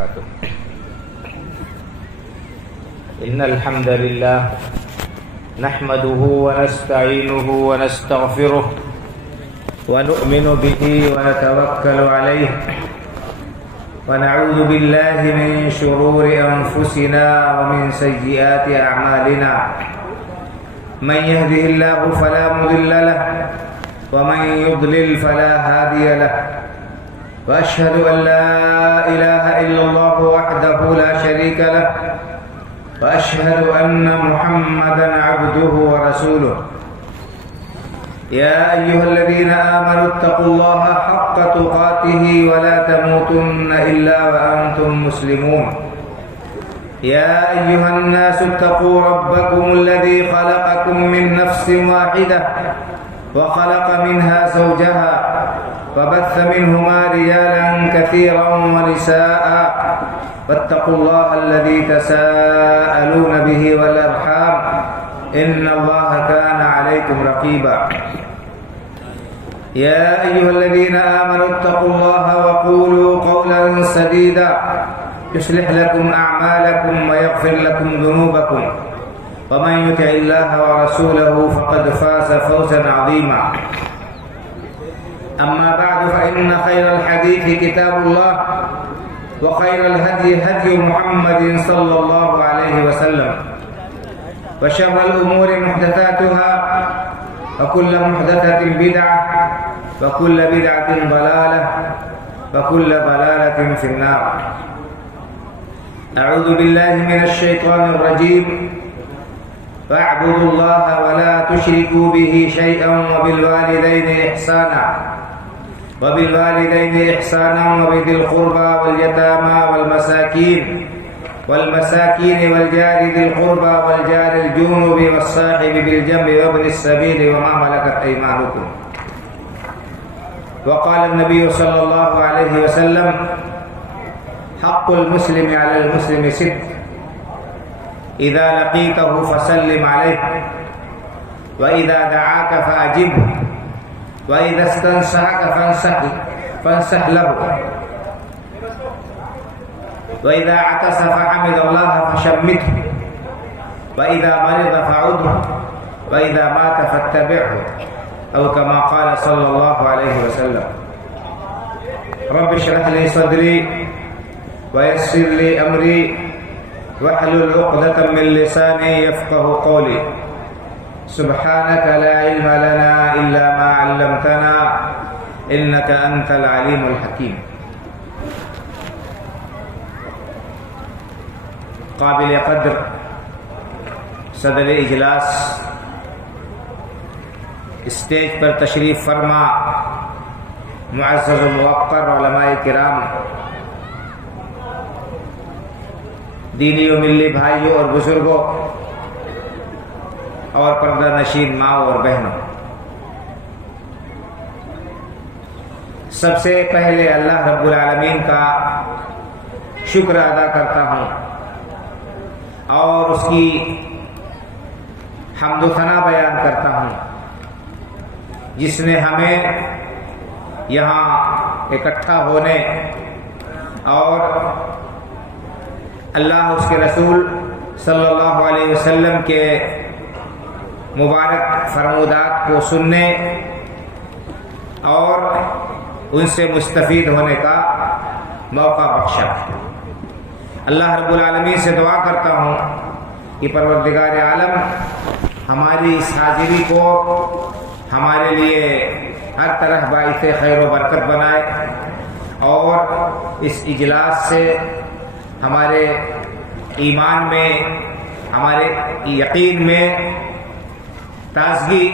إن الحمد لله نحمده ونستعينه ونستغفره ونؤمن به ونتوكل عليه ونعوذ بالله من شرور أنفسنا ومن سيئات أعمالنا من يهده الله فلا مضل له ومن يضلل فلا هادي له وأشهد أن لا إله إلا الله وحده لا شريك له وأشهد أن محمدا عبده ورسوله يا أيها الذين آمنوا اتقوا الله حق تقاته ولا تموتن إلا وأنتم مسلمون يا أيها الناس اتقوا ربكم الذي خلقكم من نفس واحدة وخلق منها زوجها وبث منهما رجالا كثيرا ونساء واتقوا الله الذي تساءلون به والأرحام إن الله كان عليكم رقيبا يا أيها الذين آمنوا اتقوا الله وقولوا قولا سديدا يصلح لكم أعمالكم ويغفر لكم ذنوبكم ومن يطع الله ورسوله فقد فاز فوزا عظيما أما بعد فإن خير الحديث كتاب الله وخير الهدي هدي محمد صلى الله عليه وسلم وشر الأمور محدثاتها وكل محدثة بدعة وكل بدعة ضلالة وكل ضلالة في النار أعوذ بالله من الشيطان الرجيم فاعبدوا الله ولا تشركوا به شيئا وبالوالدين إحسانا وبذي القربى واليتامى والمساكين والجار ذي القربى والجار الجنب والصاحب بالجنب وابن السبيل وما ملكت أيمانكم. وقال النبي صلى الله عليه وسلم حق المسلم على المسلم ست إذا لقيته فسلم عليه وإذا دعاك فأجبه وإذا استنصحك فانصح له وإذا عطس فحمد الله فشمته وإذا مرض فعده وإذا مات فاتبعه أو كما قال صلى الله عليه وسلم. رب اشرح لي صدري ويسر لي أمري واحلل عقدة من لساني يفقه قولي. سبحانك لا علم لنا إلا ما علمتنا إنك أنت العليم الحكيم. قابل قدر صدر اجلاس، اسٹیج پر تشریف فرما معزز و موقر علماء کرام، دینی و ملی بھائیوں اور بزرگوں اور پردہ نشین ماں اور بہنوں، سب سے پہلے اللہ رب العالمین کا شکر ادا کرتا ہوں اور اس کی حمد و ثنا بیان کرتا ہوں جس نے ہمیں یہاں اکٹھا ہونے اور اللہ اس کے رسول صلی اللہ علیہ وسلم کے مبارک فرمودات کو سننے اور ان سے مستفید ہونے کا موقع بخشا. اللہ رب العالمین سے دعا کرتا ہوں کہ پروردگار عالم ہماری اس حاضری کو ہمارے لیے ہر طرح باعث خیر و برکت بنائے اور اس اجلاس سے ہمارے ایمان میں، ہمارے یقین میں تازگی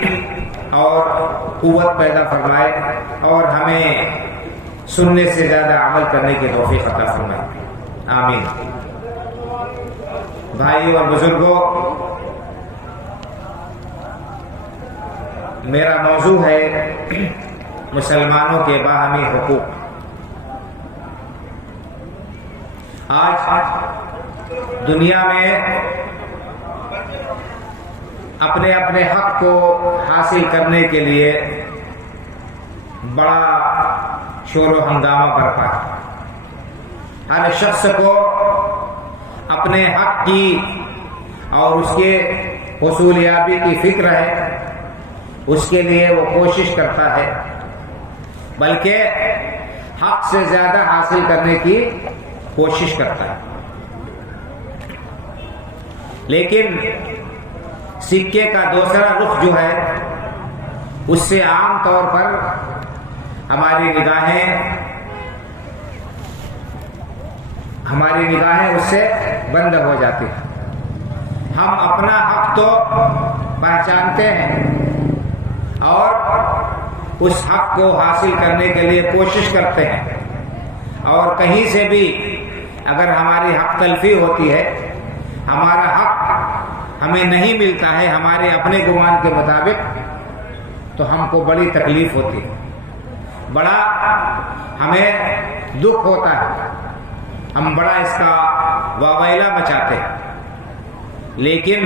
اور قوت پیدا فرمائے اور ہمیں سننے سے زیادہ عمل کرنے کی توفیق عطا فرمائے. آمین. بھائیوں اور بزرگوں، میرا موضوع ہے مسلمانوں کے باہمی حقوق. آج دنیا میں اپنے اپنے حق کو حاصل کرنے کے لیے بڑا شور و ہنگامہ برپا ہے. ہر شخص کو اپنے حق کی اور اس کے حصول یابی کی فکر ہے، اس کے لیے وہ کوشش کرتا ہے، بلکہ حق سے زیادہ حاصل کرنے کی کوشش کرتا ہے۔ لیکن سکے کا دوسرا رخ جو ہے، اس سے عام طور پر ہماری نگاہیں اس سے بند ہو جاتی ہیں۔ ہم اپنا حق تو پہچانتے ہیں اور اس حق کو حاصل کرنے کے لیے کوشش کرتے ہیں، اور کہیں سے بھی اگر ہماری حق تلفی ہوتی ہے، ہمارا حق ہمیں نہیں ملتا ہے ہمارے اپنے گمان کے مطابق، تو ہم کو بڑی تکلیف ہوتی ہے، بڑا ہمیں دکھ ہوتا ہے، ہم بڑا اس کا واویلا مچاتے ہیں۔ لیکن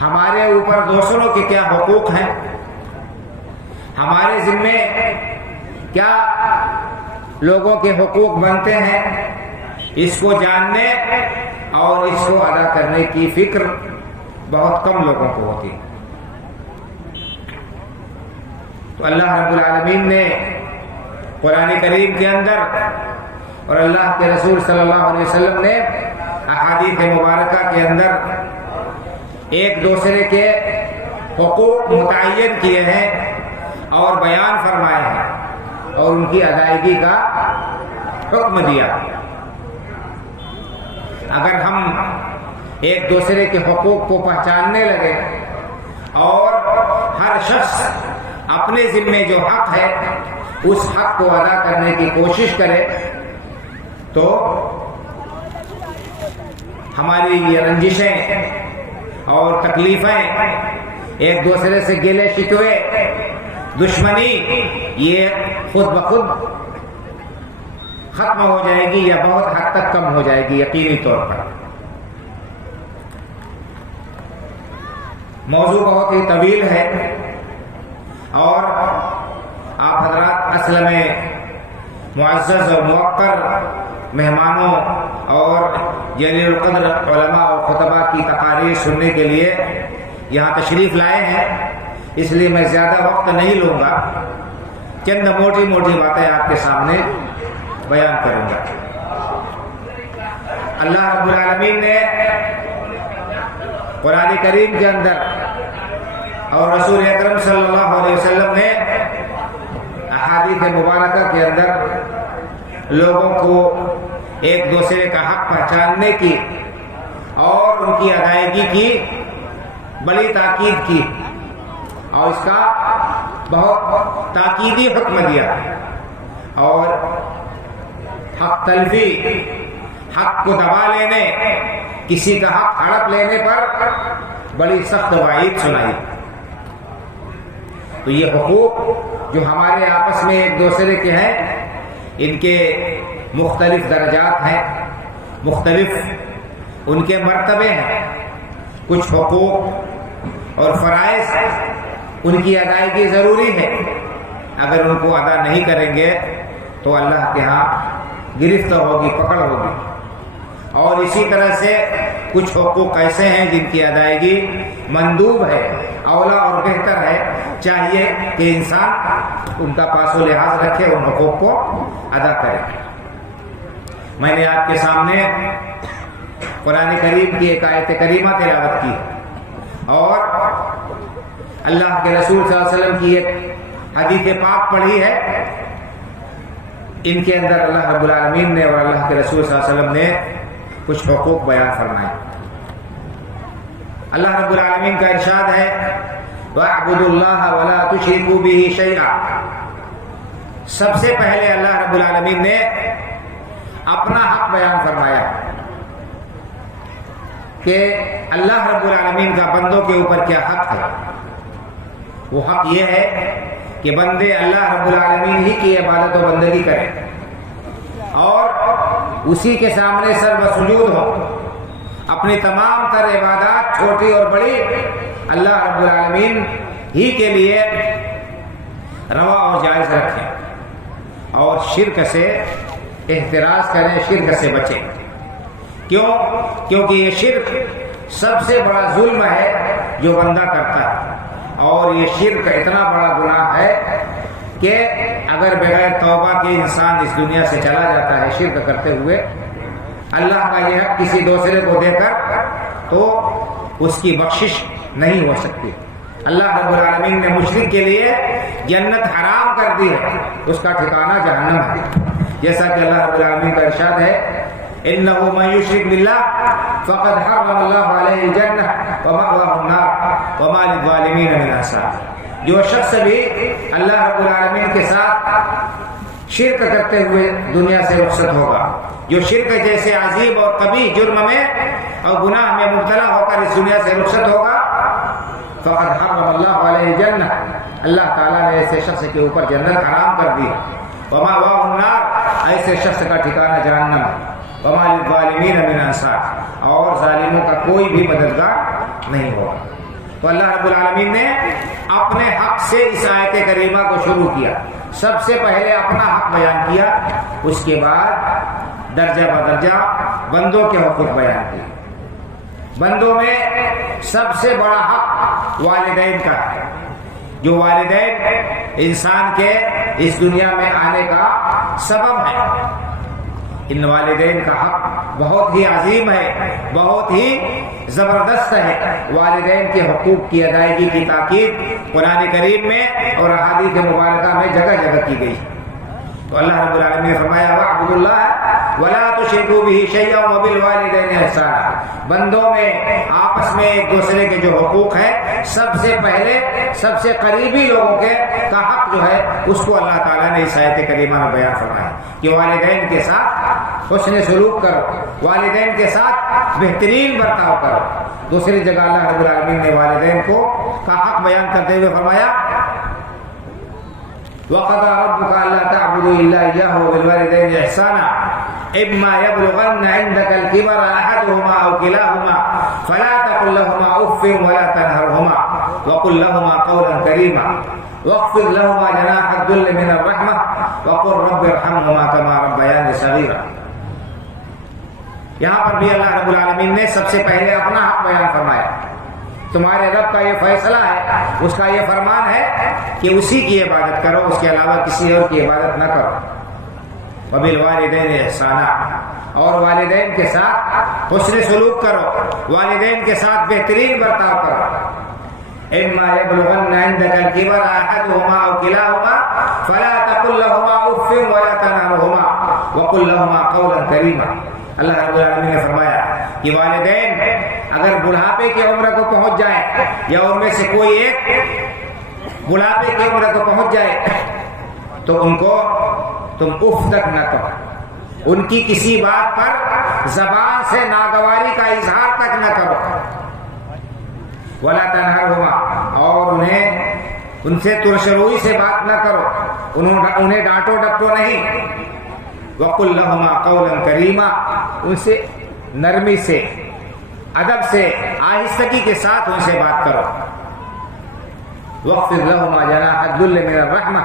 ہمارے اوپر دوسروں کے کیا حقوق ہیں، ہمارے ذمے کیا لوگوں کے حقوق بنتے ہیں، اس کو جاننے اور اس کو ادا کرنے کی فکر بہت کم لوگوں کو ہوتی ہے۔ تو اللہ رب العالمین نے قرآن کریم کے اندر اور اللہ کے رسول صلی اللہ علیہ وسلم نے احادیث مبارکہ کے اندر ایک دوسرے کے حقوق متعین کیے ہیں اور بیان فرمائے ہیں اور ان کی ادائیگی کا حکم دیا۔ اگر ہم ایک دوسرے کے حقوق کو پہچاننے لگے اور ہر شخص اپنے ذمے جو حق ہے اس حق کو ادا کرنے کی کوشش کرے، تو ہماری یہ رنجشیں اور تکلیفیں، ایک دوسرے سے گلے شکوے، دشمنی، یہ خود بخود ختم ہو جائے گی یا بہت حد تک کم ہو جائے گی یقینی طور پر۔ موضوع بہت ہی طویل ہے اور آپ حضرات اصل میں معزز اور موقر مہمانوں اور جلیل القدر علماء اور خطباء کی تقاریر سننے کے لیے یہاں تشریف لائے ہیں، اس لیے میں زیادہ وقت نہیں لوں گا، چند موٹی موٹی باتیں آپ کے سامنے بیان کروں گا۔ اللہ رب العالمین نے قرآن کریم کے اندر اور رسول اکرم صلی اللہ علیہ وسلم نے احادیث مبارکہ کے اندر لوگوں کو ایک دوسرے کا حق پہچاننے کی اور ان کی ادائیگی کی بڑی تاکید کی اور اس کا بہت تاکیدی حکم دیا، اور حق تلفی، حق کو دبا لینے، کسی کا حق ہڑپ لینے پر بڑی سخت وعید سنائی۔ تو یہ حقوق جو ہمارے آپس میں ایک دوسرے کے ہیں، ان کے مختلف درجات ہیں، مختلف ان کے مرتبے ہیں۔ کچھ حقوق اور فرائض ان کی ادائیگی ضروری ہے، اگر ان کو ادا نہیں کریں گے تو اللہ کے ہاں گرفت ہوگی، پکڑ ہوگی۔ اور اسی طرح سے کچھ حقوق ایسے ہیں جن کی ادائیگی مندوب ہے، اولا اور بہتر ہے، چاہیے کہ انسان ان کا پاس و لحاظ رکھے، ان حقوق کو ادا کرے۔ میں نے آپ کے سامنے قرآن کریم کی ایک آیت کریمہ تلاوت کی اور اللہ کے رسول صلی اللہ علیہ وسلم کی ایک حدیث پاک پڑھی ہے۔ ان کے اندر اللہ رب العالمین نے اور اللہ کے رسول صلی اللہ علیہ وسلم نے کچھ حقوق بیان فرمائے۔ اللہ رب العالمین کا ارشاد ہے، وَاعْبُدُوا اللَّهَ وَلَا تُشْرِكُوا بِهِ شَيْئًا۔ سب سے پہلے اللہ رب العالمین نے اپنا حق بیان فرمایا کہ اللہ رب العالمین کا بندوں کے اوپر کیا حق ہے۔ وہ حق یہ ہے کہ بندے اللہ رب العالمین ہی کی عبادت و بندگی کریں اور اسی کے سامنے سر بسجود ہوں، اپنی تمام تر عبادات چھوٹی اور بڑی اللہ رب العالمین ہی کے لیے روا اور جائز رکھیں اور شرک سے احتراز کریں، شرک سے بچیں۔ کیوں؟ کیونکہ یہ شرک سب سے بڑا ظلم ہے جو بندہ کرتا ہے، اور یہ شرک اتنا بڑا گناہ ہے کہ اگر بغیر توبہ کے انسان اس دنیا سے چلا جاتا ہے شرک کرتے ہوئے، اللہ کا یہ حق کسی دوسرے کو دے کر، تو اس کی بخشش نہیں ہو سکتی۔ اللہ رب العالمین نے مشرک کے لیے جنت حرام کر دی ہے، اس کا ٹھکانہ جہنم ہے، جیسا کہ اللہ رب العالمین کا ارشاد ہے إِنَّهُ مَن يُشْرِكْ بِاللَّهِ فَقَدْ حَرَّمَ اللَّهُ عَلَيْهِ الْجَنَّةَ وَمَأْوَاهُ النَّارُ وَمَا لِلظَّالِمِينَ مِنْ أَنصَارٍ۔ جو شخص بھی اللہ رب العالمین کے ساتھ شرک کرتے ہوئے دنیا سے رخصت ہوگا، جو شرک جیسے عظیم اور قبیح جرم میں اور گناہ میں مبتلا ہو کر اس دنیا سے رخصت ہوگا، فقد حرم اللہ علیہ الجنہ، اللہ تعالیٰ نے ایسے شخص کے اوپر جنت حرام کر دی، ومأواہ النار، ایسے شخص کا ٹھکانہ جہنم، وما للظالمین من انصار، اور ظالموں کا کوئی بھی مددگار نہیں ہوگا۔ تو اللہ رب العالمین نے اپنے حق سے اس آیت کریمہ کو شروع کیا، سب سے پہلے اپنا حق بیان کیا، اس کے بعد درجہ بدرجہ بندوں کے حقوق بیان کیے۔ بندوں میں سب سے بڑا حق والدین کا ہے، جو والدین انسان کے اس دنیا میں آنے کا سبب ہے۔ ان والدین کا حق بہت ہی عظیم ہے، بہت ہی زبردست ہے۔ والدین کے حقوق کی ادائیگی کی تاکید قرآن کریم میں اور احادیث مبارکہ میں جگہ جگہ کی گئی۔ تو اللہ رب العالمین نے فرمایا وَاعْبُدُوا اللَّهَ وَلَا تُشْرِكُوا بِهِ شَيْئًا وَبِالْوَالِدَيْنِ إِحْسَانًا۔ بندوں میں آپس میں ایک دوسرے کے جو حقوق ہیں، سب سے پہلے سب سے قریبی لوگوں کے کا حق جو ہے اس کو اللہ تعالیٰ نے اس آیت کریمہ میں بیان فرمایا کہ والدین کے ساتھ حسن سلوک کرو، والدین کے ساتھ بہترین برتاؤ کرو۔ دوسری جگہ اللہ رب العالمین نے والدین کو کا حق بیان کرتے ہوئے فرمایا وَقَضَىٰ رَبُّكَ أَلَّا تَعْبُدُوا إِلَّا إِيَّاهُ وَبِالْوَالِدَيْنِ إِحْسَانًا إِمَّا يَبْلُغَنَّ عِندَكَ الْكِبَرَ أَحَدُهُمَا أَوْ كِلَاهُمَا فَلَا تَقُل لَّهُمَا أُفٍّ وَلَا تَنْهَرْهُمَا وَقُل لَّهُمَا قَوْلًا كَرِيمًا وَاخْفِضْ لَهُمَا جَنَاحَ الذُّلِّ مِنَ الرَّحْمَةِ وَقُل رَّبِّ ارْحَمْهُمَا كَمَا رَبَّيَانِي صَغِيرًا۔ یہاں پر بھی اللہ رب العالمین نے سب سے پہلے اپنا حق بیان فرمایا۔ تمہارے رب کا یہ فیصلہ ہے، اس کا یہ فرمان ہے کہ اسی کی عبادت کرو، اس کے علاوہ کسی اور کی عبادت نہ کرو۔ وبالوالدین احسانا، اور والدین کے ساتھ حسن سلوک کرو، والدین کے ساتھ بہترین برتاؤ کرو۔ اما یبلغن عندک الکبر احدهما او کلاهما فلا تقل لهما اف ولا تنهرهما وقل لهما قولا کریما۔ اللہ رب العالمین نے فرمایا کہ والدین اگر بڑھاپے کی عمر کو پہنچ جائے یا ان میں سے کوئی ایک بڑھاپے کی عمر کو پہنچ جائے تو ان کو تم اف تک نہ کہو، ان کی کسی بات پر زبان سے ناگواری کا اظہار تک نہ کرو۔ ولا تنہرہما، اور ان سے ترشروئی سے بات نہ کرو، انہیں ڈانٹو ڈپٹو نہیں۔ وقل لہما قولا کریما، ان سے نرمی سے، ادب سے، آہستگی کے ساتھ ان سے بات کرو۔ واخفض لہما جناح الذل من الرحمہ،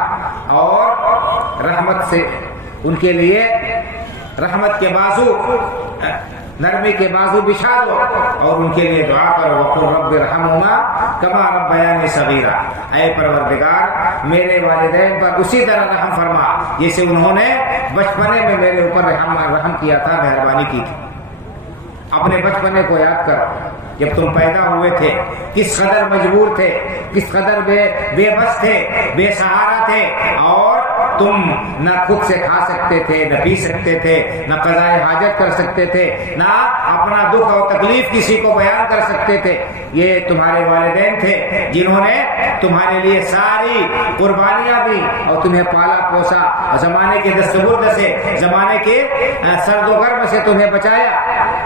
اور رحمت سے ان کے لیے رحمت کے بازو، نرمی کے بازو بچھا دو اور ان کے لیے دعا کرو۔ وقل رب ارحمہما کما ربیانی صغیرا، اے پروردگار میرے والدین پر اسی طرح رحم فرما جیسے انہوں نے بچپنے میں میرے اوپر رحم کیا تھا، مہربانی کی تھی۔ اپنے بچپنے کو یاد کرو، جب تم پیدا ہوئے تھے کس قدر مجبور تھے، کس قدر بے بس تھے، بے سہارا تھے، اور تم نہ خود سے کھا سکتے تھے، نہ پی سکتے تھے، نہ قضائے حاجت کر سکتے تھے، نہ اپنا دکھ اور تکلیف کسی کو بیان کر سکتے تھے۔ یہ تمہارے والدین تھے جنہوں نے تمہارے لیے ساری قربانیاں دی اور تمہیں پالا پوسا، زمانے کے دستبرد سے، زمانے کے سرد و گرم سے تمہیں بچایا۔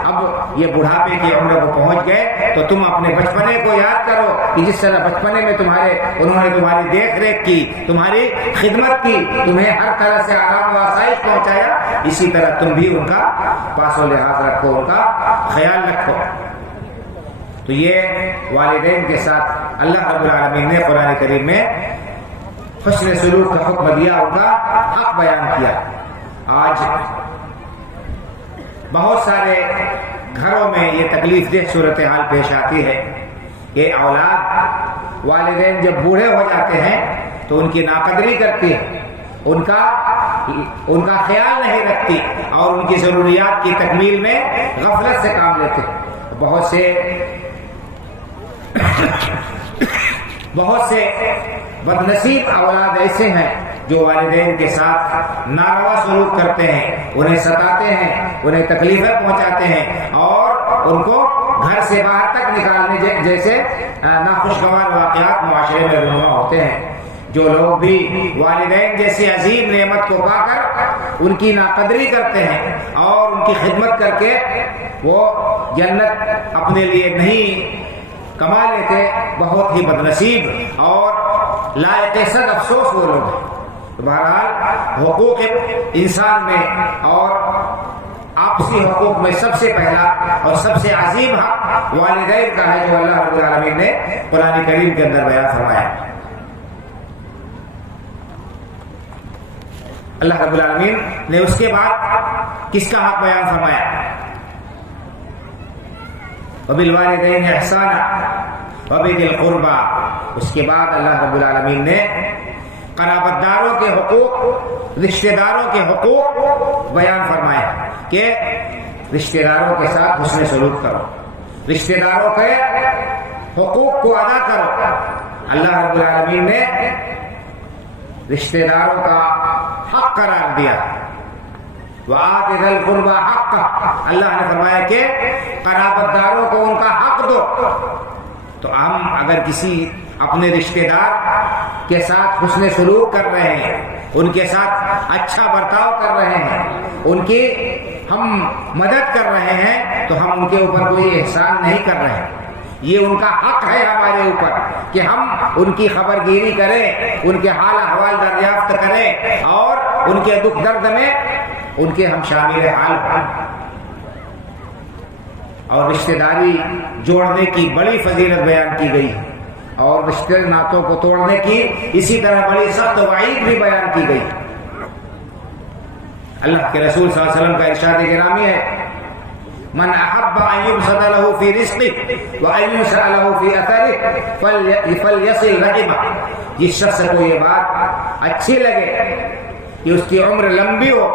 اب یہ بڑھاپے کی عمر کو پہنچ گئے تو تم اپنے بچپنے کو یاد کرو کہ جس طرح بچپنے میں انہوں نے تمہاری دیکھ ریکھ کی، تمہاری خدمت کی، تمہیں ہر طرح سے آرام و آسائش پہنچایا، اسی طرح تم بھی ان کا پاس و لحاظ رکھو، ان کا خیال رکھو۔ تو یہ والدین کے ساتھ اللہ رب العالمین نے قرآن کریم میں حسن سلوک کا حکم دیا، ان کا حق بیان کیا۔ آج بہت سارے گھروں میں یہ تکلیف دہ صورتحال پیش آتی ہے کہ اولاد والدین جب بوڑھے ہو جاتے ہیں تو ان کی ناقدری کرتی ہے، ان کا خیال نہیں رکھتی اور ان کی ضروریات کی تکمیل میں غفلت سے کام لیتے ہیں۔ بہت سے بدنصیب اولاد ایسے ہیں جو والدین کے ساتھ ناروا سلوک کرتے ہیں، انہیں ستاتے ہیں، انہیں تکلیفیں پہنچاتے ہیں اور ان کو گھر سے باہر تک نکالنے جیسے ناخوشگوار واقعات معاشرے میں رونما ہوتے ہیں۔ جو لوگ بھی والدین جیسی عظیم نعمت کو پا کر ان کی ناقدری کرتے ہیں اور ان کی خدمت کر کے وہ جنت اپنے لیے نہیں کما لیتے، بہت ہی بدنصیب اور لائق صد افسوس وہ لوگ ہیں۔ بہرحال حقوق انسان میں اور آپسی حقوق میں سب سے پہلا اور سب سے عظیم حق والدین کا ہے، جو اللہ رب العالمین نے قرآن کریم کے اندر بیان فرمایا۔ اللہ رب العالمین نے اس کے بعد کس کا حق بیان فرمایا؟ وبالوالدین احسانا وبذی القربى۔ اس کے بعد اللہ رب العالمین نے قرابت داروں کے حقوق، رشتہ داروں کے حقوق بیان فرمائے کہ رشتہ داروں کے ساتھ حسن سلوک کرو، رشتہ داروں کے حقوق کو ادا کرو۔ اللہ رب العالمین نے رشتہ داروں کا حق قرار دیا، وآت ذی القربى حقہ۔ اللہ نے فرمایا کہ قرابت داروں کو ان کا حق دو۔ تو ہم اگر کسی اپنے رشتہ دار کے ساتھ حسن سلوک کر رہے ہیں، ان کے ساتھ اچھا برتاؤ کر رہے ہیں، ان کی ہم مدد کر رہے ہیں، تو ہم ان کے اوپر کوئی احسان نہیں کر رہے ہیں۔ یہ ان کا حق ہے ہمارے اوپر کہ ہم ان کی خبر گیری کریں، ان کے حال احوال دریافت کریں اور ان کے دکھ درد میں ان کے ہم شامل حال ہوں۔ اور رشتہ داری جوڑنے کی بڑی فضیلت بیان کی گئی ہے اور رشتہ ناتوں کو توڑنے کی اسی طرح بڑی سخت وعید بھی بیان کی گئی۔ اللہ کے رسول صلی اللہ علیہ وسلم کا ارشاد گرامی ہے، من احب ان يبسط له في رزقه وان يسع له في اثره فليصل رحمه۔ جس شخص کو یہ بات اچھی لگے کہ اس کی عمر لمبی ہو،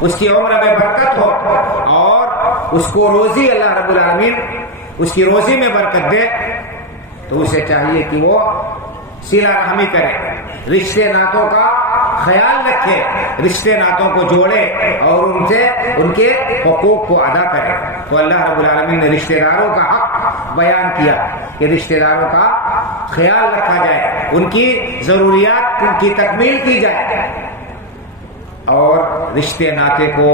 اس کی عمر میں برکت ہو اور اس کو روزی اللہ رب العالمین اس کی روزی میں برکت دے، تو اسے چاہیے کہ وہ صلہ رحمی کرے، رشتے ناتوں کا خیال رکھے، رشتے ناتوں کو جوڑے اور ان سے ان کے حقوق کو ادا کرے۔ تو اللہ رب العالمین نے رشتے داروں کا حق بیان کیا کہ رشتے داروں کا خیال رکھا جائے، ان کی ضروریات کی تکمیل کی جائے اور رشتے ناطے کو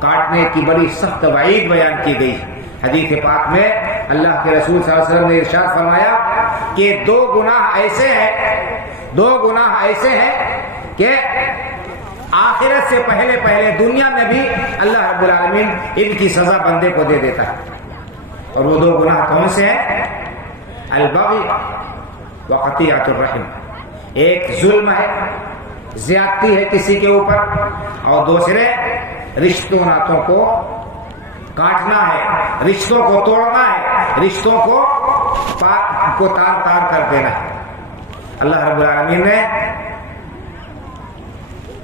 کاٹنے کی بڑی سخت وعید بیان کی گئی۔ حدیث پاک میں اللہ کے رسول صلی اللہ علیہ وسلم نے ارشاد فرمایا کہ دو گناہ ایسے ہیں کہ آخرت سے پہلے دنیا میں بھی اللہ رب العالمین ان کی سزا بندے کو دے دیتا ہے۔ اور وہ دو گناہ کون سے ہیں؟ البغی وقطیعۃ الرحم۔ ایک ظلم ہے، زیادتی ہے کسی کے اوپر، اور دوسرے رشتوں ناتوں کو کاٹنا ہے، رشتوں کو توڑنا ہے، رشتوں کو تار کر دینا ہے۔ اللہ رب العالمین نے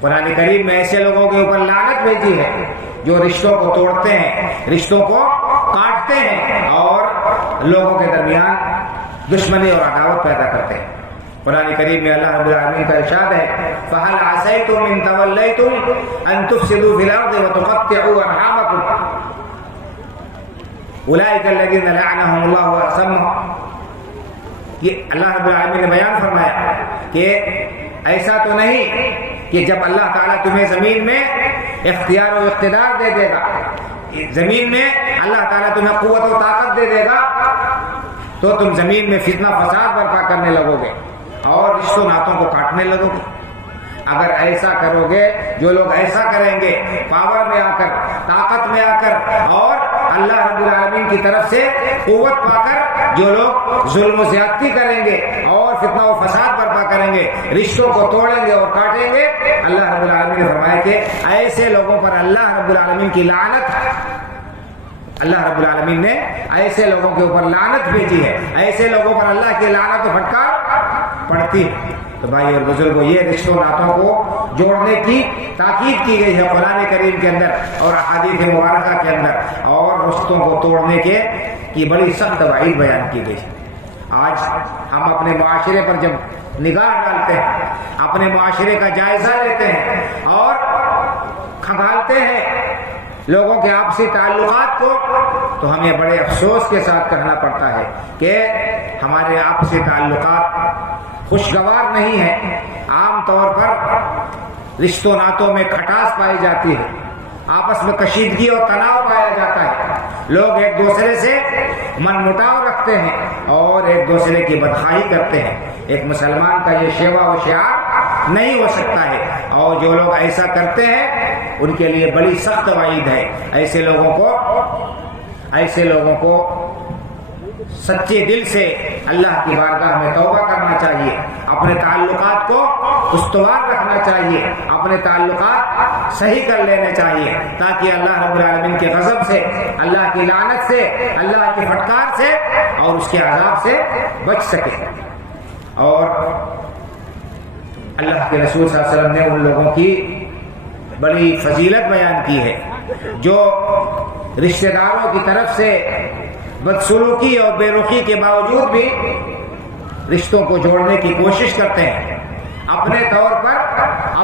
قرآن کریم میں ایسے لوگوں کے اوپر لعنت بھیجی ہے جو رشتوں کو توڑتے ہیں، رشتوں کو کاٹتے ہیں اور لوگوں کے درمیان دشمنی اور عداوت پیدا کرتے ہیں۔ قرآن کریم میں اللہ رب العالمین کا ارشاد ہے، فَهَلْ عَسَيْتُمْ إِن تَوَلَّيْتُمْ أَن تُفْسِدُوا فِي الْأَرْضِ وَتُقَطِّعُوا أَرْحَامَكُمْ أُولَئِكَ الَّذِينَ لَعَنَهُمُ اللَّهُ وَأَصَمَّهُمْ۔ یہ اللہ رب العالمین نے بیان فرمایا کہ ایسا تو نہیں کہ جب اللہ تعالیٰ تمہیں زمین میں اختیار و اقتدار دے دے گا، زمین میں اللہ تعالیٰ تمہیں قوت و طاقت دے دے گا تو تم زمین میں فتنہ فساد برپا کرنے لگو گے اور رشتوں ناتوں کو کاٹنے لگو گے۔ اگر ایسا کرو گے، جو لوگ ایسا کریں گے پاور میں آ کر، طاقت میں آ کر اور اللہ رب العالمین کی طرف سے قوت پا کر جو لوگ ظلم و زیادتی کریں گے اور فتنہ و فساد برپا کریں گے، رشتوں کو توڑیں گے اور کاٹیں گے، اللہ رب العالمین نے فرمایا کہ ایسے لوگوں پر اللہ رب العالمین کی لعنت ہے۔ اللہ رب العالمین نے ایسے لوگوں کے اوپر لعنت بھیجی ہے، ایسے لوگوں پر اللہ کی لعنت و پھٹکار پڑتی ہے۔ تو بھائی اور بزرگوں، یہ رشتوں ناتوں کو جوڑنے کی تاکید کی گئی ہے قرآن کریم کے اندر اور احادیث مبارکہ کے اندر، اور رشتوں کو توڑنے کی بڑی سخت وعید بیان کی گئی ہے۔ آج ہم اپنے معاشرے پر جب نگاہ ڈالتے ہیں، اپنے معاشرے کا جائزہ لیتے ہیں اور کھنگالتے ہیں لوگوں کے آپسی تعلقات کو، تو ہمیں بڑے افسوس کے ساتھ کہنا پڑتا ہے کہ ہمارے آپسی تعلقات خوشگوار نہیں ہیں۔ عام طور پر رشتوں ناتوں میں کھٹاس پائی جاتی ہے، آپس میں کشیدگی اور تناؤ پایا جاتا ہے، لوگ ایک دوسرے سے من مٹاؤ رکھتے ہیں اور ایک دوسرے کی بدخواہی کرتے ہیں۔ ایک مسلمان کا یہ شیوا و شعار نہیں ہو سکتا ہے، اور جو لوگ ایسا کرتے ہیں ان کے لیے بڑی سخت وعید ہے۔ ایسے لوگوں کو سچے دل سے اللہ کی بارگاہ میں توبہ کرنا چاہیے، اپنے تعلقات کو استوار رکھنا چاہیے، اپنے تعلقات صحیح کر لینے چاہیے، تاکہ اللہ رب العالمین کے غضب سے، اللہ کی لعنت سے، اللہ کی پھٹکار سے اور اس کے عذاب سے بچ سکے۔ اور اللہ کے رسول صلی اللہ علیہ وسلم نے ان لوگوں کی بڑی فضیلت بیان کی ہے جو رشتہ داروں کی طرف سے بدسلوکی اور بے رخی کے باوجود بھی رشتوں کو جوڑنے کی کوشش کرتے ہیں، اپنے طور پر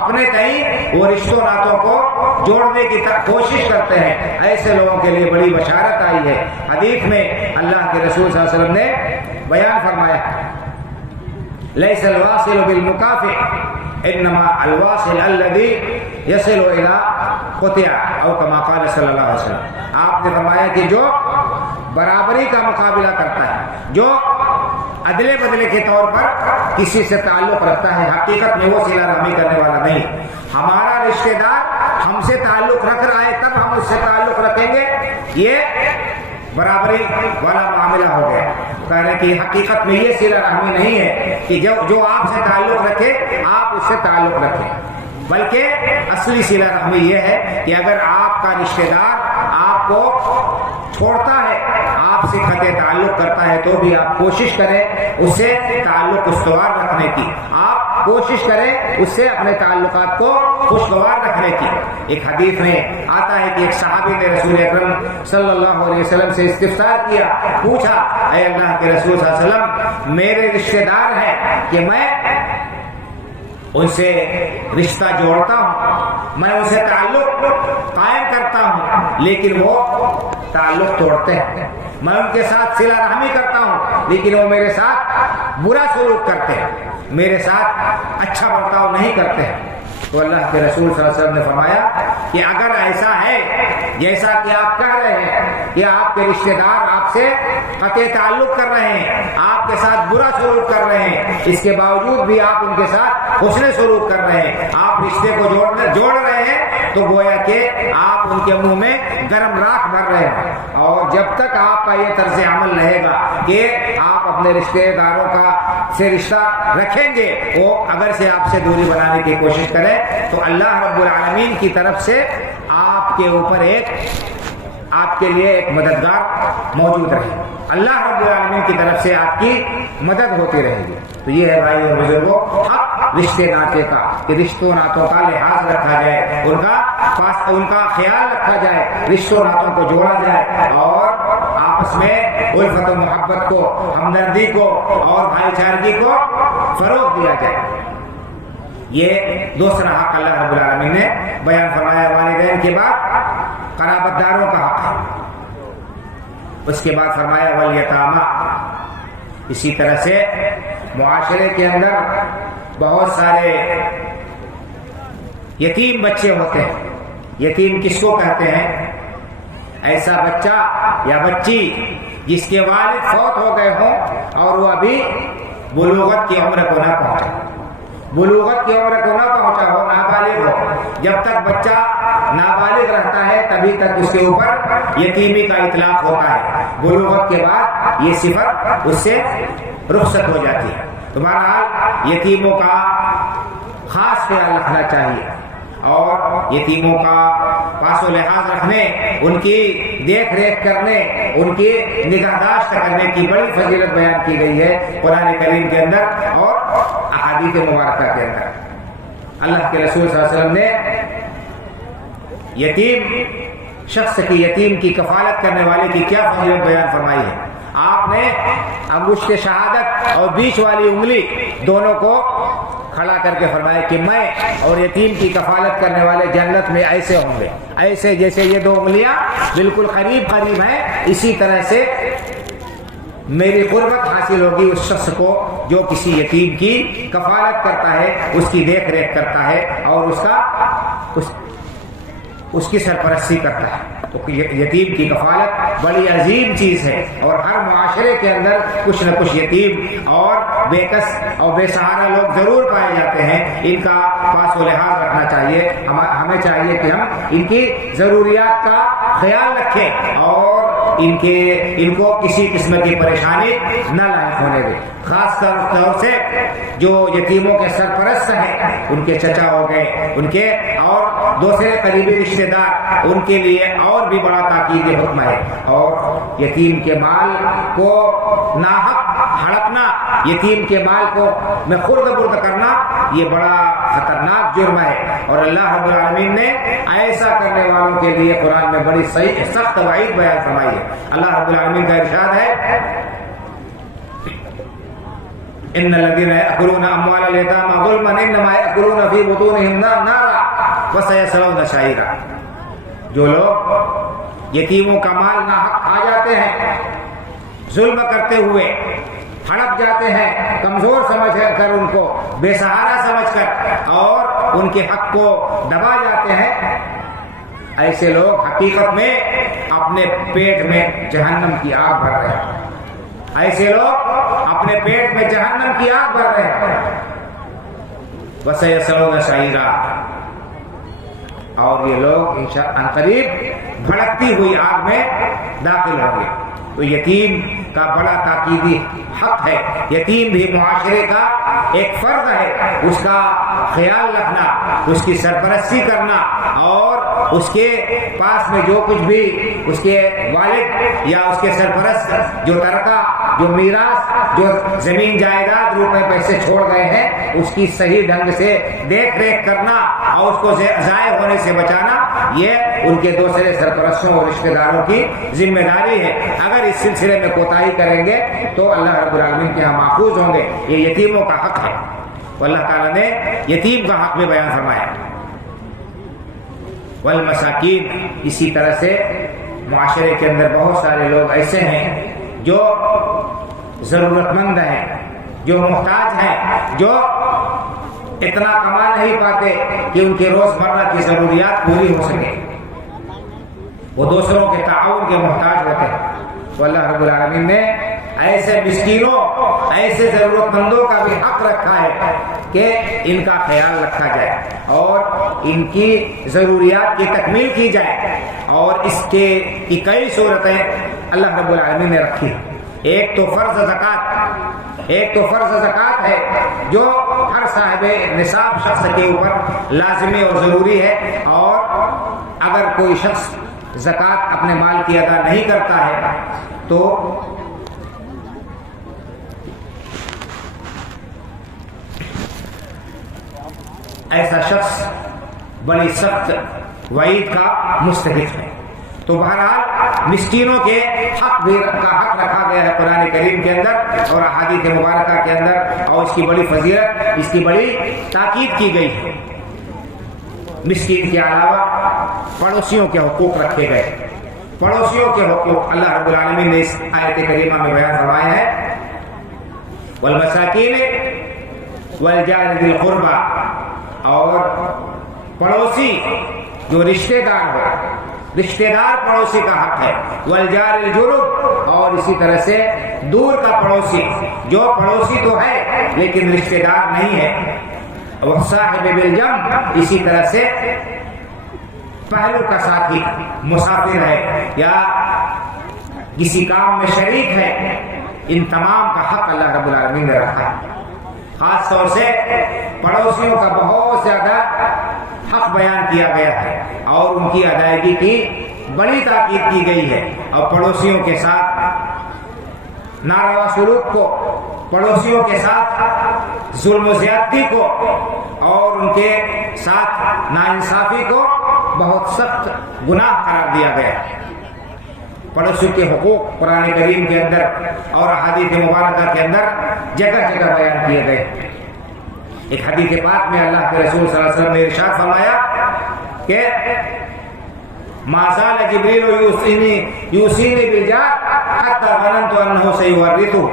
اپنے تئیں وہ رشتوں ناتوں کو جوڑنے کی کوشش کرتے ہیں۔ ایسے لوگوں کے لیے بڑی بشارت آئی ہے۔ حدیث میں اللہ کے رسول صلی اللہ علیہ وسلم نے بیان فرمایا، لیس الواصل بالمکافئ انما الواصل الذی یصل الی قطع، او کما قال صلی اللہ علیہ وسلم۔ آپ نے فرمایا کہ جو برابری کا مقابلہ کرتا ہے، جو ادلے بدلے کے طور پر کسی سے تعلق رکھتا ہے، حقیقت میں وہ صلہ رحمی کرنے والا نہیں۔ ہمارا رشتہ دار ہم سے تعلق رکھ رہا ہے تب ہم اس سے تعلق رکھیں گے، یہ برابری والا معاملہ ہو گیا۔ کہہ رہے کہ حقیقت میں یہ صلہ رحمی نہیں ہے کہ جو آپ سے تعلق رکھے آپ اس سے تعلق رکھیں، بلکہ اصلی صلہ رحمی یہ ہے کہ اگر آپ کا رشتہ دار آپ کو چھوڑتا ہے، آپ سے قطع تعلق کرتا ہے، تو بھی آپ کوشش کریں اس سے تعلق استوار رکھنے کی، آپ کوشش کریں اس سے اپنے تعلقات کو خوشگوار رکھنے کی۔ ایک حدیث میں آتا ہے کہ ایک صحابی نے رسول اکرم صلی اللہ علیہ وسلم سے استفسار کیا، پوچھا، اے اللہ کے رسول صلی اللہ علیہ وسلم، میرے رشتہ دار ہیں کہ میں ان سے رشتہ جوڑتا ہوں، میں ان سے تعلق قائم کرتا ہوں، لیکن وہ تعلق توڑتے ہیں، میں ان کے ساتھ صلہ رحمی کرتا ہوں لیکن وہ میرے ساتھ برا سلوک کرتے ہیں، میرے ساتھ اچھا برتاؤ نہیں کرتے ہیں۔ تو اللہ کے رسول صلی اللہ علیہ وسلم نے فرمایا کہ اگر ایسا ہے جیسا کہ آپ کہہ رہے ہیں کہ آپ کے رشتہ دار آپ سے قطع تعلق کر رہے ہیں، آپ کے ساتھ برا سلوک کر رہے ہیں، اس کے باوجود بھی آپ ان کے ساتھ حسن سلوک کر رہے ہیں، آپ رشتے کو جوڑ رہے ہیں، تو گویا کہ آپ ان کے منہ میں گرم راکھ بھر رہے ہیں۔ اور جب تک آپ کا یہ طرز عمل رہے گا کہ آپ اپنے رشتہ داروں سے رشتہ رکھیں گے، وہ اگر سے آپ سے دوری بنانے کی کوشش کریں، تو اللہ رب العالمین کی طرف سے آپ کے اوپر آپ کے لیے ایک مددگار موجود رہے، اللہ رب العالمین کی طرف سے آپ کی مدد ہوتی رہے گی۔ تو یہ ہے بھائی اور بزرگوں حق رشتے ناطے کا، کہ رشتوں ناتوں کا لحاظ رکھا جائے، ان کا خیال رکھا جائے، رشتوں ناتوں کو جوڑا جائے اور آپس میں الفت و محبت کو، ہمدردی کو اور بھائی چارگی کو فروغ دیا جائے۔ یہ دوسرا حق اللہ رب العالمین نے بیان فرمایا۔ والدین کے بعد قرابت داروں کا حق ہے، اس کے بعد فرمایا والیتامی۔ اسی طرح سے معاشرے کے اندر بہت سارے یتیم بچے ہوتے ہیں۔ یتیم کس کو کہتے ہیں؟ ایسا بچہ یا بچی جس کے والد فوت ہو گئے ہوں اور وہ ابھی بلوغت کی عمر کو نہ پہنچا، بلوغت کی عمر کو نہ پہنچا ہو، نابالغ ہو۔ جب تک بچہ نابالغ رہتا ہے تبھی تک اس کے اوپر یتیمی کا اطلاق ہوتا ہے، بلوغت کے بعد یہ صفت اس سے رخصت ہو جاتی ہے۔ تو بہرحال یتیموں کا خاص خیال رکھنا چاہیے اور یتیموں کا پاس و لحاظ رکھنے، ان کی دیکھ ریکھ کرنے، ان کی نگہداشت کرنے کی بڑی فضیلت بیان کی گئی ہے قرآن کریم کے اندر اور احادیث مبارکہ کے اندر۔ اللہ کے رسول صلی اللہ علیہ وسلم نے یتیم شخص کی، یتیم کی کفالت کرنے والے کی کیا فضیلت بیان فرمائی ہے۔ آپ نے انگشت شہادت اور بیچ والی انگلی دونوں کو کھڑا کر کے فرمایا کہ میں اور یتیم کی کفالت کرنے والے جنت میں ایسے ہوں گے، ایسے جیسے یہ دو انگلیاں بالکل قریب قریب ہیں، اسی طرح سے میری قربت حاصل ہوگی اس شخص کو جو کسی یتیم کی کفالت کرتا ہے، اس کی دیکھ ریکھ کرتا ہے اور اس کی سرپرستی کرتا ہے۔ تو یتیم کی کفالت بڑی عظیم چیز ہے، اور ہر معاشرے کے اندر کچھ نہ کچھ یتیم اور بے کس اور بے سہارا لوگ ضرور پائے جاتے ہیں۔ ان کا پاس و لحاظ رکھنا چاہیے، ہمیں چاہیے کہ ہم ان کی ضروریات کا خیال رکھیں اور ان کو کسی قسم کی پریشانی نہ لاحق ہونے دیں۔ خاص طور سے جو یتیموں کے سرپرست ہیں، ان کے چچا ہو گئے، ان کے اور دوسرے قریبی رشتے دار، ان کے لیے اور بھی بڑا تاکید حکم ہے۔ اور یتیم کے مال کو ناحق ہڑپنا، یتیم کے مال کو میں خرد برد کرنا، یہ بڑا خطرناک جرم ہے، اور اللہ رب العالمین نے ایسا کرنے والوں کے لیے قرآن میں بڑی سخت وعید بیان فرمائی ہے۔ اللہ رب العالمین کا ارشاد ہے ان الذين يأكلون اموال اليتامى ظلما انما يأكلون في بطونهم نارا وسيصلون سعيرا۔ جو لوگ یتیموں کا مال ناحق کھا جاتے ہیں، ظلم کرتے ہوئے ہڑپ جاتے ہیں، کمزور سمجھ کر ان کو بے سہارا سمجھ کر اور ان کے حق کو دبا جاتے ہیں، ایسے لوگ حقیقت میں اپنے پیٹ میں جہنم کی آگ بھر رہے ہیں۔ ایسے لوگ اپنے پیٹ میں جہنم کی آگ بھر رہے ہیں۔ وَسَيَصْلَوْنَ سَعِيرًا، اور یہ لوگ عنقریب بھڑکتی ہوئی آگ میں داخل ہوں گے۔ تو یتیم کا بڑا تاکیدی حق ہے، یتیم بھی معاشرے کا ایک فرد ہے، اس کا خیال رکھنا، اس کی سرپرستی کرنا، اور اس کے پاس میں جو کچھ بھی اس کے والد یا اس کے سرپرست جو ترکہ، جو میراث، جو زمین جائیداد، روپے پیسے چھوڑ گئے ہیں، اس کی صحیح ڈھنگ سے دیکھ ریکھ کرنا اور اس کو ضائع ہونے سے بچانا، یہ ان کے دوسرے سرپرستوں اور رشتہ داروں کی ذمہ داری ہے۔ اگر اس سلسلے میں کوتاہی کریں گے تو اللہ رب العالمین کے یہاں محفوظ ہوں گے۔ یہ یتیموں کا حق ہے، تو اللہ تعالیٰ نے یتیم کا حق بھی بیان فرمایا۔ والمساکین، اسی طرح سے معاشرے کے اندر بہت سارے لوگ ایسے ہیں جو ضرورت مند ہیں، جو محتاج ہیں، جو اتنا کما نہیں پاتے کہ ان کے روزمرہ کی ضروریات پوری ہو سکے، وہ دوسروں کے تعاون کے محتاج ہوتے ہیں۔ تو اللہ رب العالمین نے ایسے مسکینوں، ایسے ضرورت مندوں کا بھی حق رکھا ہے کہ ان کا خیال رکھا جائے اور ان کی ضروریات کی تکمیل کی جائے، اور اس کے کی کئی صورتیں اللہ رب العالمین نے رکھی۔ ایک تو فرض زکوٰۃ ہے جو ہر صاحب نصاب شخص کے اوپر لازمی اور ضروری ہے، اور اگر کوئی شخص زکوٰۃ اپنے مال کی ادا نہیں کرتا ہے تو ایسا شخص بڑی سخت وعید کا مستحق ہے۔ تو بہرحال مسکینوں کے حق کا حق رکھا گیا ہے قرآن کریم کے اندر اور احادیث مبارکہ کے اندر، اور اس کی بڑی فضیلت، اس کی بڑی تاکید کی گئی ہے۔ مسکین کے علاوہ پڑوسیوں کے حقوق رکھے گئے۔ پڑوسیوں کے حقوق اللہ رب العالمین نے اس آیت کریمہ میں بیان فرمایا ہے۔ والمساکین والجار ذی القربى، اور پڑوسی جو رشتہ دار ہو، رشتہ دار پڑوسی کا حق ہے۔ والجار الجنب، اور اسی طرح سے دور کا پڑوسی جو پڑوسی تو ہے لیکن رشتہ دار نہیں ہے۔ والصاحب بالجنب، اسی طرح سے پہلو کا ساتھی، مسافر ہے یا کسی کام میں شریک ہے، ان تمام کا حق اللہ رب العالمین نے رکھا ہے۔ خاص طور سے پڑوسیوں کا بہت زیادہ حق بیان کیا گیا ہے اور ان کی ادائیگی کی بڑی تاکید کی گئی ہے، اور پڑوسیوں کے ساتھ ناروا سلوک کو، پڑوسیوں کے ساتھ ظلم و زیادتی کو اور ان کے ساتھ ناانصافی کو بہت سخت گناہ قرار دیا گیا۔ پڑوسیوں کے حقوق قرآن کریم کے اندر اور احادیث مبارکہ کے اندر جگہ جگہ بیان کیے گئے۔ ایک حدیث پاک میں اللہ کے رسول صلی اللہ علیہ وسلم نے ارشاد فرمایا کہ ما زال جبریل یوصینی بالجار حتی ظننت انہ سیورثہ۔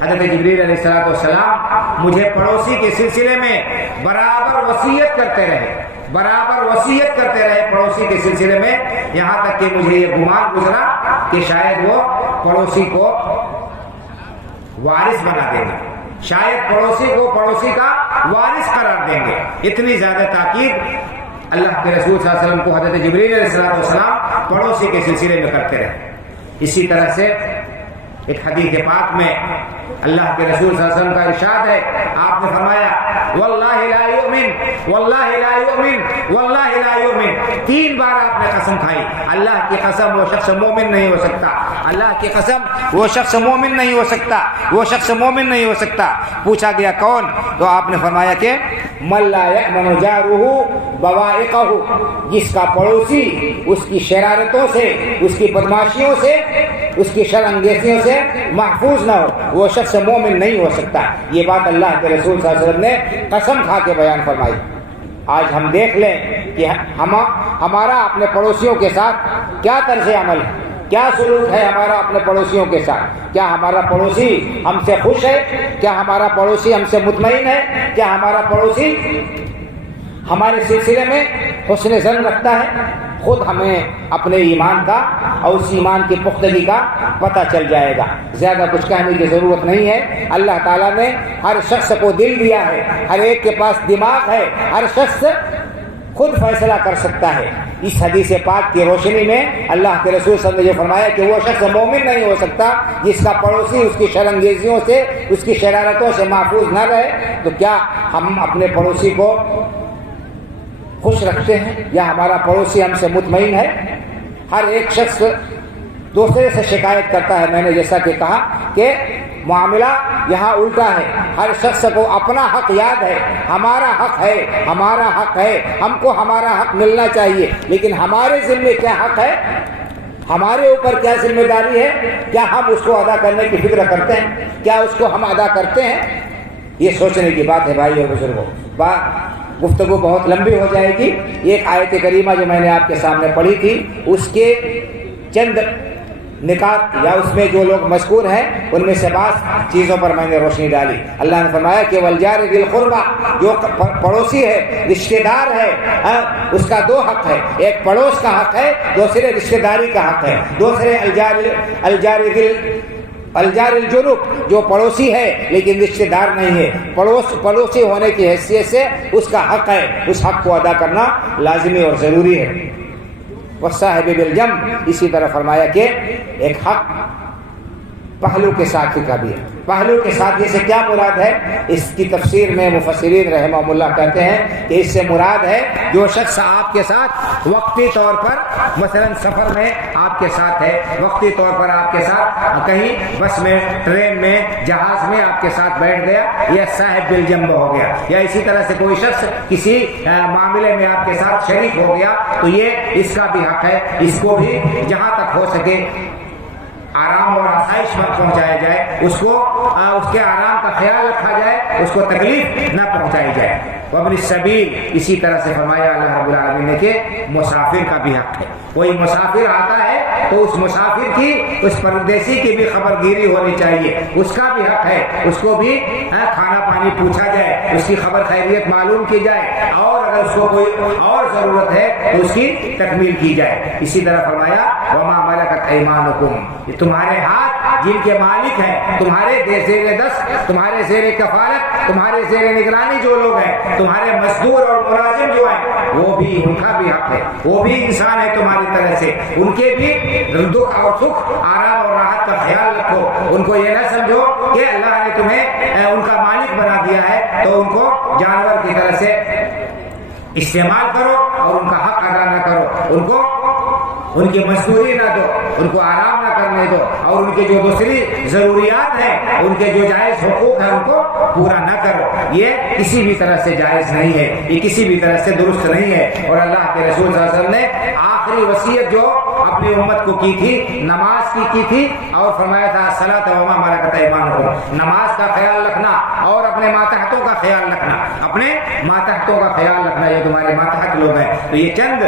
حضرت جبریل علیہ السلام مجھے پڑوسی کے سلسلے میں برابر وصیت کرتے رہے، برابر وصیت کرتے رہے پڑوسی کے سلسلے میں، یہاں تک کہ مجھے یہ گمان گزرا کہ شاید وہ پڑوسی کو وارث بنا دیں گے، شاید پڑوسی کو پڑوسی کا وارث قرار دیں گے۔ اتنی زیادہ تاکید اللہ کے رسول صلی اللہ علیہ وسلم کو حضرت جبریل علیہ السلام پڑوسی کے سلسلے میں کرتے رہے۔ اسی طرح سے ایک حدیث پاک میں اللہ کے رسول صلی اللہ علیہ وسلم کا ارشاد ہے، آپ نے فرمایا واللہ لا یؤمن واللہ لا یؤمن واللہ لا یؤمن، 3 بار آپ نے قسم کھائی، اللہ کی قسم وہ شخص مومن نہیں ہو سکتا، اللہ کی قسم وہ شخص مومن نہیں ہو سکتا، وہ شخص مومن نہیں ہو سکتا۔ پوچھا گیا کون؟ تو آپ نے فرمایا کہ من لا یأمن جارہ بوائقہ، جس کا پڑوسی اس کی شرارتوں سے، اس کی بدماشیوں سے، اس کی شر انگیزیوں سے محفوظ نہ ہو، وہ شخص مومن نہیں ہو سکتا۔ یہ بات اللہ کے رسول صلی اللہ علیہ وسلم نے قسم کھا کے بیان فرمائی۔ آج ہم دیکھ لیں کہ ہمارا اپنے پڑوسیوں کے ساتھ کیا طرز عمل ہے، کیا سلوک ہے ہمارا اپنے پڑوسیوں کے ساتھ۔ کیا ہمارا پڑوسی ہم سے خوش ہے؟ کیا ہمارا پڑوسی ہم سے مطمئن ہے؟ کیا ہمارا پڑوسی ہمارے سلسلے میں حسن ظن رکھتا ہے؟ خود ہمیں اپنے ایمان کا اور اس ایمان کی پختگی کا پتہ چل جائے گا۔ زیادہ کچھ کہنے کی ضرورت نہیں ہے۔ اللہ تعالیٰ نے ہر شخص کو دل دیا ہے، ہر ایک کے پاس دماغ ہے، ہر شخص خود فیصلہ کر سکتا ہے۔ اس حدیث پاک کی روشنی میں اللہ کے رسول صلی اللہ علیہ وسلم نے یہ فرمایا کہ وہ شخص مومن نہیں ہو سکتا جس کا پڑوسی اس کی شر انگیزیوں سے، اس کی شرارتوں سے محفوظ نہ رہے۔ تو کیا ہم اپنے پڑوسی کو خوش رکھتے ہیں یا ہمارا پڑوسی ہم سے مطمئن ہے؟ ہر ایک شخص دوسرے سے شکایت کرتا ہے۔ میں نے جیسا کہ کہا کہ معاملہ یہاں الٹا ہے، ہر شخص کو اپنا حق یاد ہے، ہمارا حق ہے، ہمارا حق ہے، ہم کو ہمارا حق ملنا چاہیے، لیکن ہمارے ذمے کیا حق ہے، ہمارے اوپر کیا ذمہ داری ہے، کیا ہم اس کو ادا کرنے کی فکر کرتے ہیں، کیا اس کو ہم ادا کرتے ہیں؟ یہ سوچنے کی بات ہے بھائی اور بزرگوں۔ گفتگو بہت لمبی ہو جائے گی۔ ایک آیت کریمہ جو میں نے آپ کے سامنے پڑھی تھی، اس کے چند نکات یا اس میں جو لوگ مذکور ہیں ان میں سے بعض چیزوں پر میں نے روشنی ڈالی۔ اللہ نے فرمایا کہ والجار ذی القربہ، جو پڑوسی ہے، رشتہ دار ہے، اس کا 2 حق ہے، ایک پڑوس کا حق ہے، دوسرے رشتہ داری کا حق ہے۔ دوسرے الجار الجنوب، جو پڑوسی ہے لیکن رشتہ دار نہیں ہے، پڑوسی ہونے کی حیثیت سے اس کا حق ہے، اس حق کو ادا کرنا لازمی اور ضروری ہے۔ والصاحب بالجنب، اسی طرح فرمایا کہ ایک حق پہلو کے ساتھی کا بھی ہے۔ پہلو کے ساتھی سے کیا مراد ہے؟ اس کی تفسیر میں مفسرین رحمہ اللہ کہتے ہیں کہ اس سے مراد ہے جو شخص آپ کے ساتھ وقتی طور پر، مثلا سفر میں آپ کے ساتھ ہے، وقتی طور پر آپ کے ساتھ کہیں بس میں، ٹرین میں، جہاز میں آپ کے ساتھ بیٹھ گیا، یہ صاحب بالجنب ہو گیا۔ یا اسی طرح سے کوئی شخص کسی معاملے میں آپ کے ساتھ شریک ہو گیا تو یہ اس کا بھی حق ہے، اس کو بھی جہاں تک ہو سکے آرام اور آسائش میں پہنچایا جائے، اس کو اس کے آرام کا خیال رکھا جائے، اس کو تکلیف نہ پہنچائی جائے۔ وابن السبیل، اسی طرح سے فرمایا اللہ رب العالمین نے کہ مسافر کا بھی حق ہے۔ کوئی مسافر آتا ہے تو اس مسافر کی، اس پردیسی کی بھی خبر گیری ہونی چاہیے، اس کا بھی حق ہے، اس کو بھی کھانا پانی پوچھا جائے، اس کی خبر خیریت معلوم کی جائے، اور اگر اس کو کوئی اور ضرورت ہے تو اس کی تکمیل کی جائے۔ اسی طرح فرمایا وما ملکت ایمانکم، تمہارے ہاتھ جن کے مالک ہیں، تمہارے زیر دست، تمہارے زیر کفالت، تمہارے زیر نگرانی جو لوگ ہیں، تمہارے مزدور اور ملازم جو ہیں، وہ بھی، ان کا بھی حق ہے، وہ بھی انسان ہے تمہاری طرح سے، ان کے بھی دکھ اور سکھ، آرام اور راحت کا خیال رکھو۔ ان کو یہ نہ سمجھو کہ اللہ نے تمہیں ان کا مالک بنا دیا ہے تو ان کو جانور کی طرح سے استعمال کرو اور ان کا حق ادا نہ کرو، ان کو ان کی مزدوری نہ دو، ان کو آرام نہ کرنے دو، اور ان کے جو دوسری ضروریات ہیں، ان کے جو جائز حقوق ہیں ان کو پورا نہ کرو۔ یہ کسی بھی طرح سے جائز نہیں ہے، یہ کسی بھی طرح سے درست نہیں ہے۔ اور اللہ کے رسول صلی اللہ علیہ وسلم نے آخری وصیت جو اپنی امت کو کی تھی نماز کی تھی، اور فرمایا تھا الصلاۃ وما ملکت ایمانکم، نماز کا خیال رکھنا اور اپنے ماتحتوں کا خیال رکھنا، اپنے ماتحتوں کا خیال رکھنا، یہ تمہارے ماتحت لوگ ہیں۔ تو یہ چند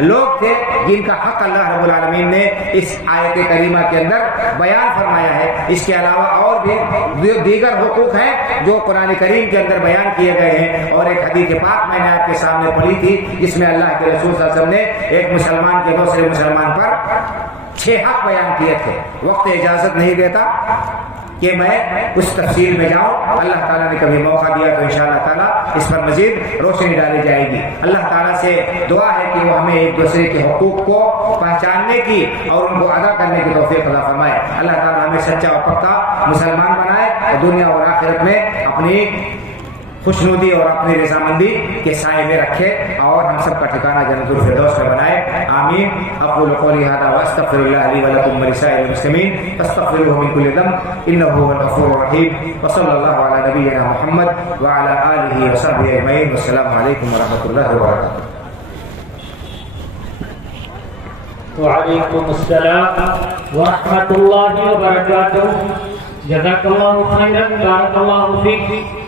لوگ تھے جن کا حق اللہ رب العالمین نے اس آیت کریمہ کے اندر بیان فرمایا ہے۔ اس کے علاوہ اور بھی دیگر حقوق ہیں جو قرآن کریم کے اندر بیان کیے گئے ہیں، اور ایک حدیث پاک میں نے آپ کے سامنے پڑھی تھی جس میں اللہ کے رسول صلی اللہ علیہ وسلم نے ایک مسلمان کے دوسرے مسلمان پر 6 حق بیان کیے تھے۔ وقت اجازت نہیں دیتا کہ میں اس تفصیل میں جاؤں، اللہ تعالیٰ نے کبھی موقع دیا تو انشاءاللہ تعالیٰ اس پر مزید روشنی ڈالی جائے گی۔ اللہ تعالیٰ سے دعا ہے کہ وہ ہمیں ایک دوسرے کے حقوق کو پہچاننے کی اور ان کو ادا کرنے کی توفیق عطا فرمائے۔ اللہ تعالیٰ ہمیں سچا اور پکا مسلمان بنائے اور دنیا اور آخرت میں اپنی خوشنودی اور اپنی رضامندی کے سائے میں رکھے، اور ہم سب کا ٹھکانہ جنت الفردوس میں بنائے، آمین۔ اقول قولی ھذا واستغفر اللہ لی ولکم ولسائر المسلمین فاستغفروہ من کل ذنب انہ هو الغفور الرحیم، وصلی اللہ علی نبینا محمد وعلی آلہ وصحبہ اجمعین، والسلام علیکم ورحمۃ اللہ وبرکاتہ۔ وعلیکم السلام ورحمۃ اللہ وبرکاتہ۔ جزاک اللہ خیرا، بارک اللہ فیک۔